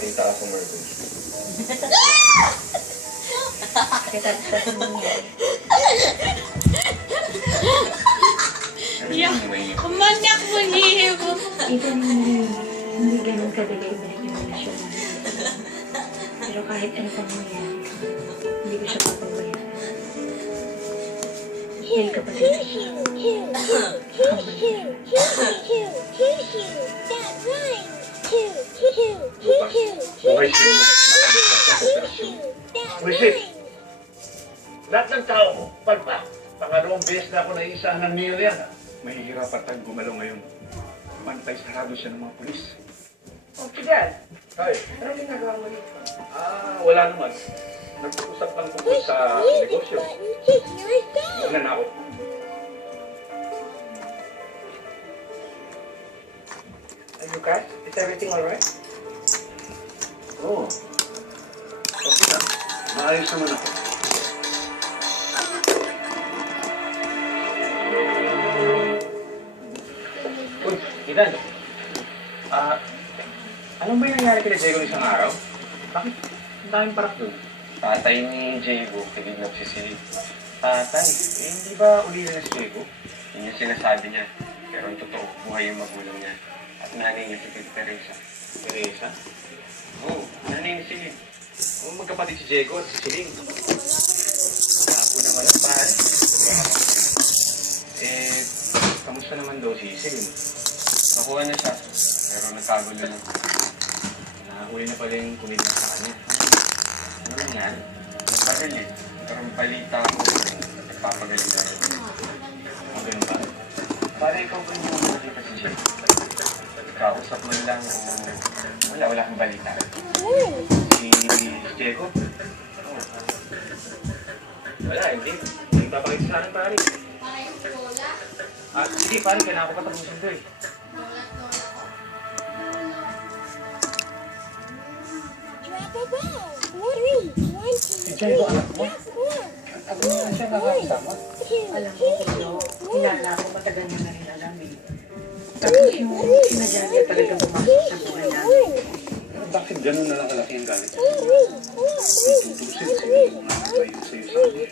Kita ka sa Marcos. Kita sa mga. Yeah. Kumanyak mo niyo. Even hindi ganun kadali ibalik yung relasyon namin. Pero kahit ano pang mangyari, hindi ko siya papabayaan. Dahil kapatid, Buhay siya. Wisit! Lahat ng tao, palpa. Pangalawang beses na ako naiisahan ng mayor yan. Mahihirapan tayong gumalaw ngayon. Pantay sarado siya ng mga pulis. Oh, Fidel! Ay, ano ginagawa mo dito? Wala naman. Nag-usap lang tungkol sa negosyo. Una na ako. Are you guys? Is everything alright? Oo. Okay na. Maayos naman ako. Uy, Idan. Ano ba yung nangyari kila Diego isang araw? Bakit ang daming parak doon? Tatay ni Diego, tinignan si Celine. Tatay, hindi ba ulila na si Diego? Yun yung sinasabi niya. Pero ang totoo, buhay yung magulang niya. At nanay niya si Teresa. Teresa? Oo, nanay ni Celine. Magkapatid si Diego at si Celine. Kapo naman ang pare. Kamusta naman daw si Celine? Nakuha na siya, pero nagkagulo lang. Nahuli na pala yung kunin na sa kanya. Ano nangyari? Nagpagalit eh. Pero balita ko, nagpapagaling na rin. Ang ganun ba? Pare, ikaw ba yung nakita si Diego? Kausap mo lang o wala kang balita. Si Diego? Oo. Wala, hindi. Hindi papakita sa akin, pare. Sige, pare, kailangan ko patapusin to eh. Si Diego, anak mo? Ako na siya nakakasama. alam ko kung kilala ko, matagal niya na rin alam eh. Tapos yung sinadya niya talaga pumasok sa buhay namin. Pero bakit ganun na lang kalaki ang galit? Tutusin, siguro mga nagbayo sa'yo sa akin.